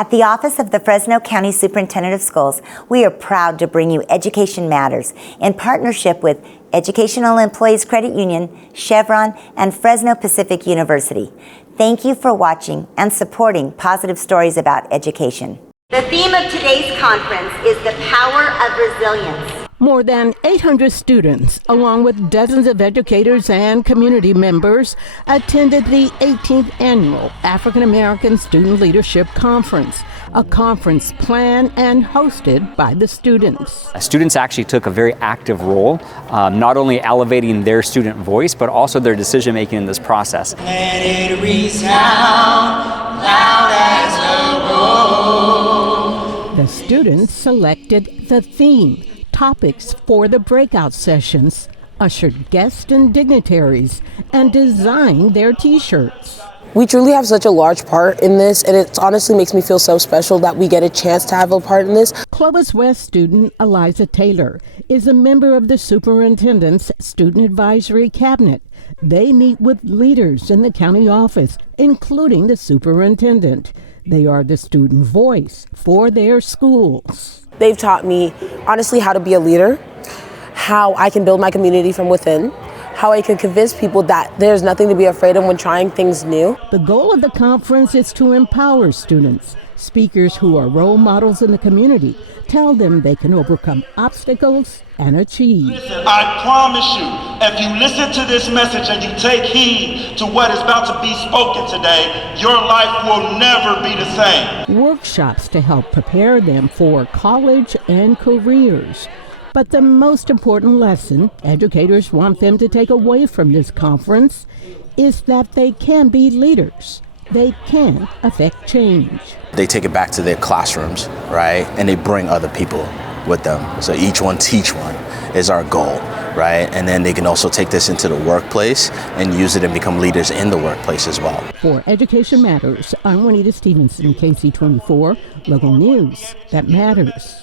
At the Office of the Fresno County Superintendent of Schools, we are proud to bring you Education Matters in partnership with Educational Employees Credit Union, Chevron, and Fresno Pacific University. Thank you for watching and supporting positive stories about education. The theme of today's conference is the power of resilience. More than 800 students, along with dozens of educators and community members, attended the 18th Annual African American Student Leadership Conference, a conference planned and hosted by the students. Students actually took a very active role, not only elevating their student voice, but also their decision making in this process. Let it resound loud as a roll. The students selected the theme, topics for the breakout sessions, ushered guests and dignitaries, and designed their t-shirts. We truly have such a large part in this, and it honestly makes me feel so special that we get a chance to have a part in this. Clovis West student Eliza Taylor is a member of the superintendent's student advisory cabinet. They meet with leaders in the county office, including the superintendent. They are the student voice for their schools. They've taught me, honestly, how to be a leader, how I can build my community from within, how I can convince people that there's nothing to be afraid of when trying things new. The goal of the conference is to empower students. Speakers who are role models in the community tell them they can overcome obstacles and achieve. Listen, I promise you, if you listen to this message and you take heed to what is about to be spoken today, your life will never be the same. Workshops to help prepare them for college and careers. But the most important lesson educators want them to take away from this conference is that they can be leaders. They can affect change. They take it back to their classrooms, right? And they bring other people with them. So each one teach one is our goal, right? And then they can also take this into the workplace and use it and become leaders in the workplace as well. For Education Matters, I'm Juanita Stevenson, KC24, local news that matters.